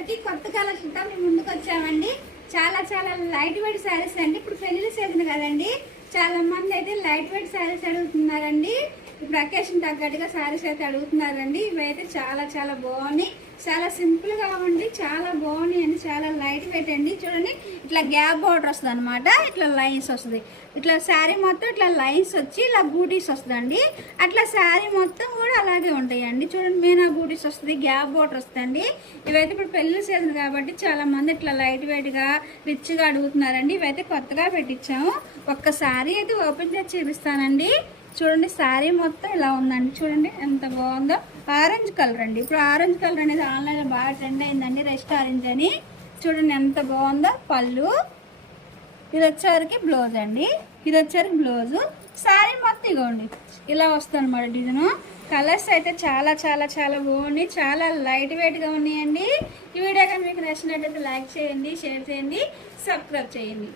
వచ్చేసరికి కొత్త కలెక్షన్తో మేము ముందుకు వచ్చామండి. చాలా చాలా లైట్ వెయిట్ శారీస్ అండి. ఇప్పుడు పెళ్లి సీజన్ కదండి, చాలా మంది అయితే లైట్ వెయిట్ శారీస్ అడుగుతున్నారండి. ఇప్పుడు అకేషన్ తగ్గట్టుగా శారీస్ అయితే అడుగుతున్నారండి. ఇవైతే చాలా చాలా బాగున్నాయి, చాలా సింపుల్గా ఉండి చాలా బాగున్నాయి అండి. చాలా లైట్ వెయిట్ అండి. చూడండి, ఇట్లా గ్యాప్ బార్డర్ వస్తుంది అనమాట, ఇట్లా లైన్స్ వస్తుంది. ఇట్లా శారీ మొత్తం ఇట్లా లైన్స్ వచ్చి ఇలా బూటీస్ వస్తుందండి. అట్లా శారీ మొత్తం కూడా అలాగే ఉంటాయండి. చూడండి, మీనా బూటీస్ వస్తుంది, గ్యాప్ బార్డర్ వస్తుందండి. ఇవైతే ఇప్పుడు పెళ్లి సీజన్ కాబట్టి చాలా మంది ఇట్లా లైట్ వెయిట్గా రిచ్గా అడుగుతున్నారండి. ఇవైతే కొత్తగా పెట్టించాము. ఒక్క శారీ అయితే ఓపెన్ చేసి చూపిస్తానండి. చూడండి, శారీ మొత్తం ఇలా ఉందండి. చూడండి ఎంత బాగుందో. ఆరెంజ్ కలర్ అండి. ఇప్పుడు ఆరెంజ్ కలర్ అనేది ఆన్లైన్లో బాగా ట్రెండ్ అయిందండి, రెస్ట్ ఆరెంజ్ అని. చూడండి ఎంత బాగుందో. పళ్ళు, ఇది వచ్చేసరికి బ్లౌజ్ అండి. ఇది వచ్చేసరికి బ్లౌజు. శారీ మొత్తం ఇగోండి ఇలా వస్తుంది అనమాట డిజైన్. కలర్స్ అయితే చాలా చాలా చాలా బాగున్నాయి, చాలా లైట్ వెయిట్గా ఉన్నాయండి. ఈ వీడియో కానీ మీకు నచ్చినట్లయితే లైక్ చేయండి, షేర్ చేయండి, సబ్స్క్రైబ్ చేయండి.